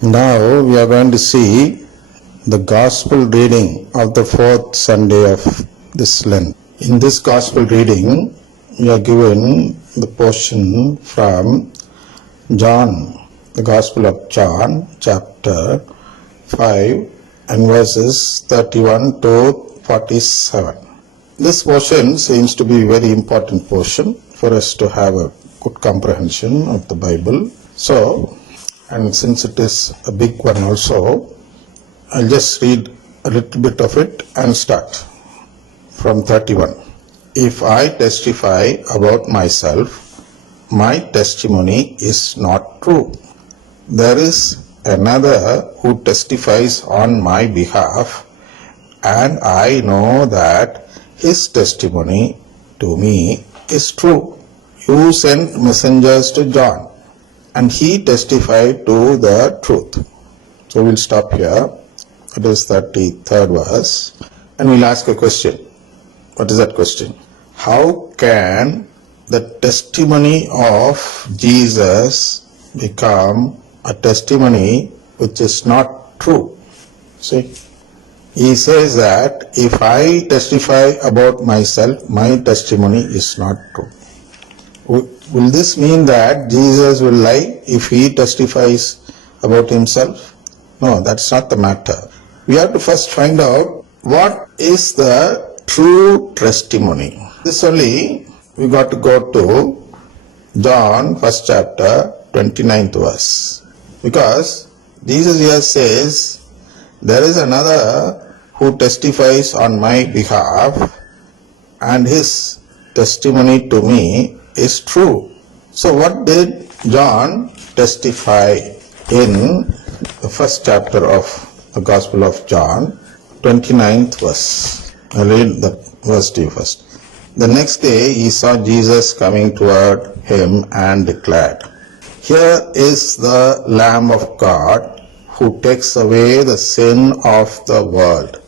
Now we are going to see the Gospel reading of the fourth Sunday of this Lent. In this Gospel reading, we are given the portion from John, the Gospel of John, chapter 5 and verses 31 to 47. This portion seems to be a very important portion for us to have a good comprehension of the Bible. And since it is a big one also, I'll just read a little bit of it and start from 31. If I testify about myself, my testimony is not true. There is another who testifies on my behalf, and I know that his testimony to me is true. You sent messengers to John, and he testified to the truth. So we'll stop here. It is 33rd verse. And we'll ask a question. What is that question? How can the testimony of Jesus become a testimony which is not true? See? He says that if I testify about myself, my testimony is not true. Will this mean that Jesus will lie if he testifies about himself? No, that's not the matter. We have to first find out what is the true testimony. This only we got to go to John 1st chapter 29th verse. Because Jesus here says, there is another who testifies on my behalf, and his testimony to me is true. So what did John testify in the first chapter of the Gospel of John, 29th verse? I'll read the verse to you first. The next day he saw Jesus coming toward him and declared, "Here is the Lamb of God who takes away the sin of the world."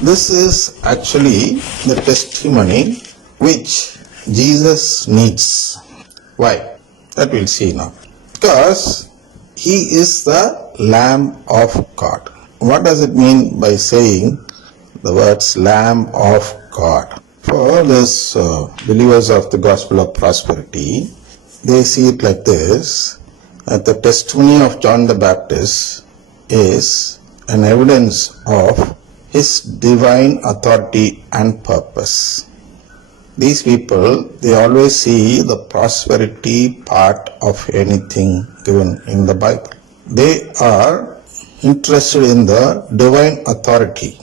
This is actually the testimony which Jesus needs. Why? That we'll see now. Because he is the Lamb of God. What does it mean by saying the words Lamb of God? For those believers of the Gospel of Prosperity, they see it like this, that the testimony of John the Baptist is an evidence of his divine authority and purpose. These people, they always see the prosperity part of anything given in the Bible. They are interested in the divine authority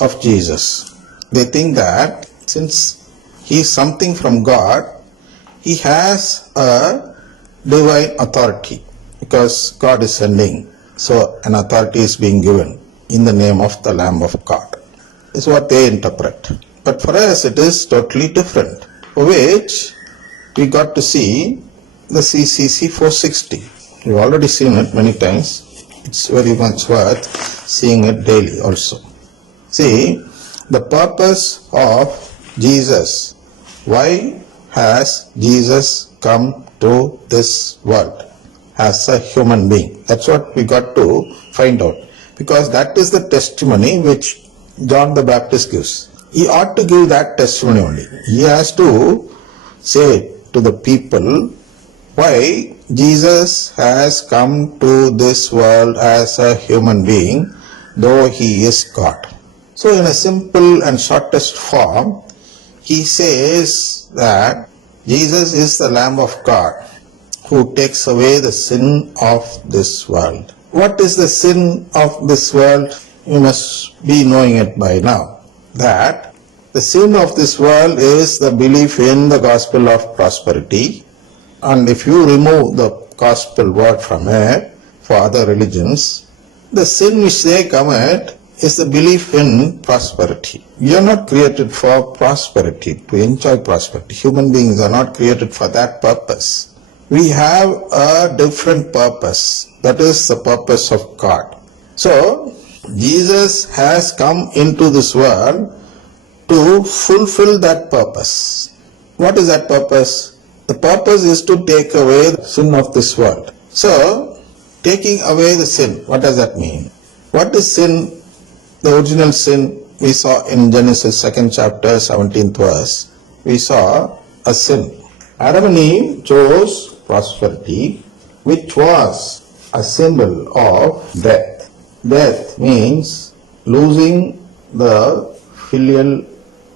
of Jesus. They think that since he is something from God, he has a divine authority because God is sending. So an authority is being given in the name of the Lamb of God. Is what they interpret. But for us it is totally different, for which we got to see the CCC 460. We've already seen it many times. It's very much worth seeing it daily also. See, the purpose of Jesus. Why has Jesus come to this world as a human being? That's what we got to find out. Because that is the testimony which John the Baptist gives. He ought to give that testimony only. He has to say to the people why Jesus has come to this world as a human being, though he is God. So in a simple and shortest form, he says that Jesus is the Lamb of God who takes away the sin of this world. What is the sin of this world? You must be knowing it by now. That the sin of this world is the belief in the gospel of prosperity, and if you remove the gospel word from it for other religions, the sin which they commit is the belief in prosperity. We are not created for prosperity, to enjoy prosperity. Human beings are not created for that purpose. We have a different purpose. That is the purpose of God. So Jesus has come into this world to fulfill that purpose. What is that purpose? The purpose is to take away the sin of this world. So taking away the sin. What does that mean? What is sin? The original sin we saw in Genesis 2nd chapter 17th verse. We saw a sin. Adam and Eve chose prosperity, which was a symbol of death. Death means losing the filial,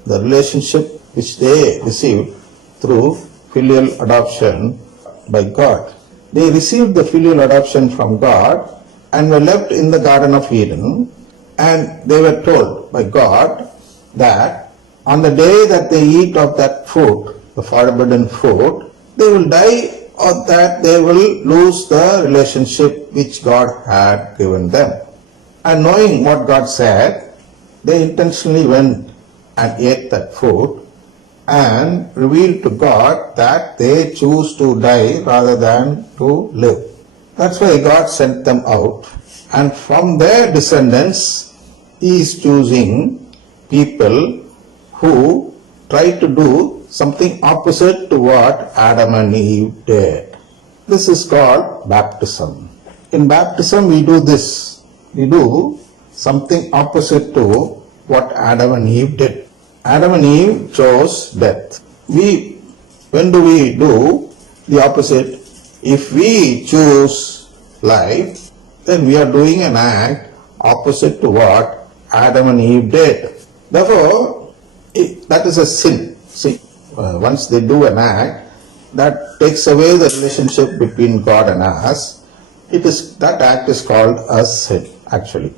the relationship which they received through filial adoption by God. They received the filial adoption from God and were left in the Garden of Eden, and they were told by God that on the day that they eat of that fruit, the forbidden fruit, they will die, or that they will lose the relationship which God had given them. And knowing what God said, they intentionally went and ate that fruit and revealed to God that they choose to die rather than to live. That's why God sent them out, and from their descendants He is choosing people who try to do something opposite to what Adam and Eve did. This is called baptism. In baptism we do this. We do something opposite to what Adam and Eve did. Adam and Eve chose death. When do we do the opposite? If we choose life, then we are doing an act opposite to what Adam and Eve did. Therefore, that is a sin. See, once they do an act that takes away the relationship between God and us, that act is called a sin, actually.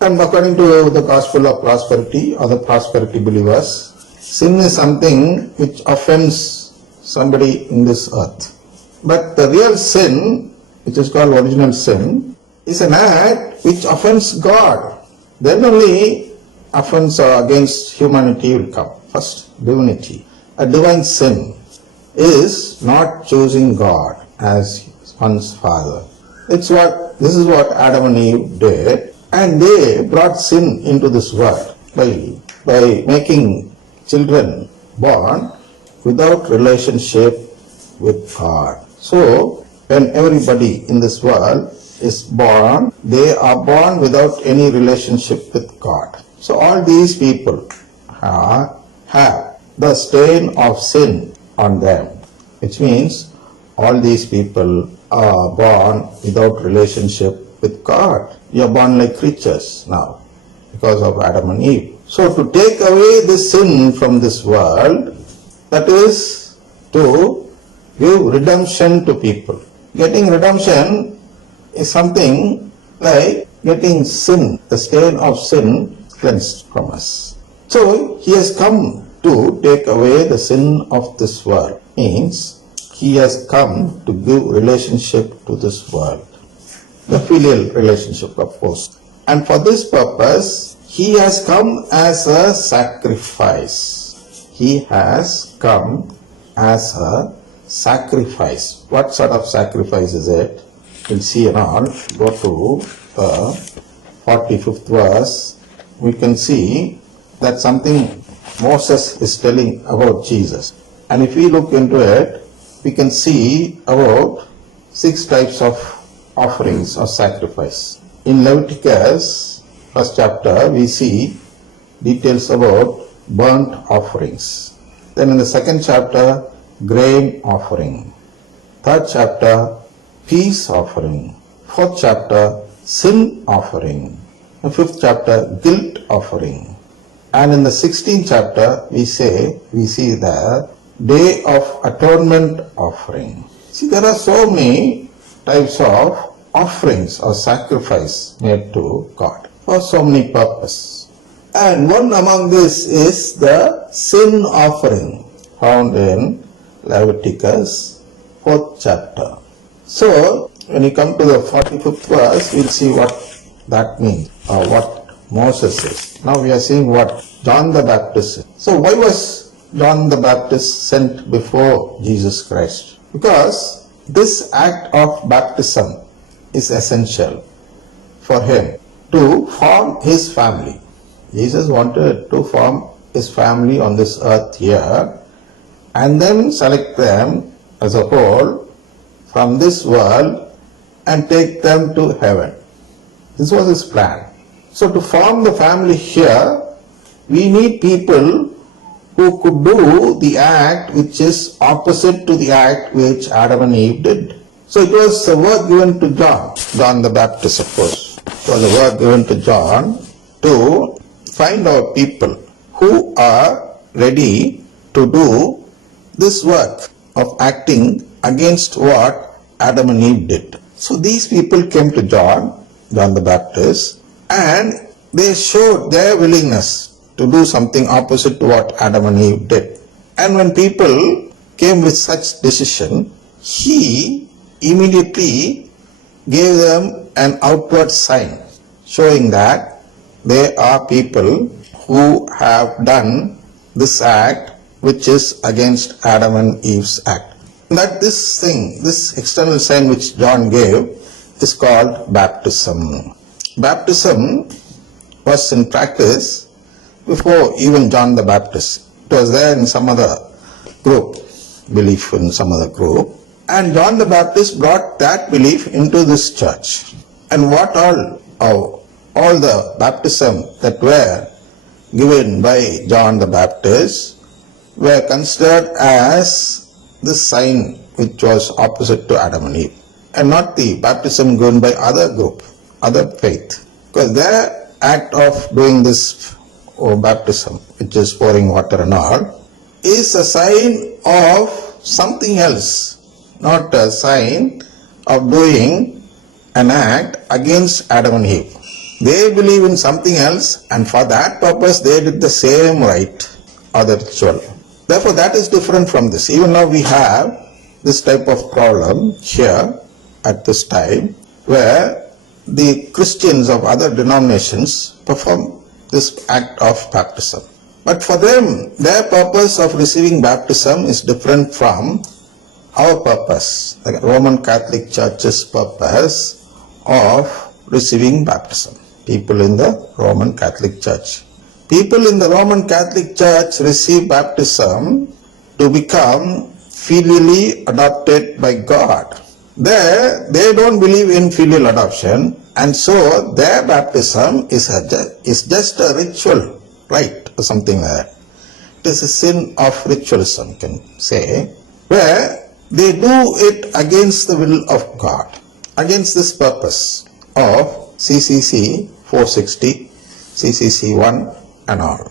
And according to the gospel of prosperity or the prosperity believers, sin is something which offends somebody in this earth. But the real sin, which is called original sin, is an act which offends God. Then only offense against humanity will come. First, divinity. A divine sin is not choosing God as one's father. This is what Adam and Eve did, and they brought sin into this world by making children born without relationship with God. So, when everybody in this world is born, they are born without any relationship with God. So all these people have the stain of sin on them, which means all these people are born without relationship with God. You are born like creatures now because of Adam and Eve. So to take away the sin from this world, that is to give redemption to people. Getting redemption is something like getting sin, the stain of sin, cleansed from us. So He has come to take away the sin of this world. Means He has come to give relationship to this world. The filial relationship, of course. And for this purpose, He has come as a sacrifice. He has come as a sacrifice. What sort of sacrifice is it? We'll see now. Go to the 45th verse. We can see that something Moses is telling about Jesus. And if we look into it, we can see about 6 types of offerings or sacrifice. In Leviticus, 1st chapter, we see details about burnt offerings. Then in the 2nd chapter, grain offering. 3rd chapter, peace offering. 4th chapter, sin offering. The 5th chapter, guilt offering. And in the 16th chapter, we see the Day of Atonement offering. See, there are so many types of offerings or sacrifice made to God for so many purposes. And one among this is the sin offering found in Leviticus 4th chapter. So, when you come to the 45th verse, we'll see what that means, or what Moses is. Now we are seeing what John the Baptist is. So why was John the Baptist sent before Jesus Christ? Because this act of baptism is essential for him to form his family. Jesus wanted to form his family on this earth here and then select them as a whole from this world and take them to heaven. This was his plan. So to form the family here, we need people who could do the act which is opposite to the act which Adam and Eve did. So it was a word given to John the Baptist, of course. It was a word given to John to find out people who are ready to do this work of acting against what Adam and Eve did. So these people came to John the Baptist, and they showed their willingness to do something opposite to what Adam and Eve did. And when people came with such decision, he immediately gave them an outward sign showing that they are people who have done this act which is against Adam and Eve's act. That this external sign which John gave is called baptism. Baptism was in practice before even John the Baptist. It was there in some other group, belief in some other group. And John the Baptist brought that belief into this church. And what all the baptism that were given by John the Baptist were considered as the sign which was opposite to Adam and Eve, and not the baptism given by other group, other faith. Because their act of doing this baptism, which is pouring water and all, is a sign of something else, not a sign of doing an act against Adam and Eve. They believe in something else, and for that purpose they did the same rite or the ritual. Therefore that is different from this. Even now we have this type of problem here at this time, where the Christians of other denominations perform this act of baptism. But for them, their purpose of receiving baptism is different from our purpose, the Roman Catholic Church's purpose of receiving baptism. People in the Roman Catholic Church. People in the Roman Catholic Church receive baptism to become filially adopted by God. There, they don't believe in filial adoption, and so their baptism is just a ritual, right, or something like that. It is a sin of ritualism, you can say, where they do it against the will of God, against this purpose of CCC 460, CCC 1 and all.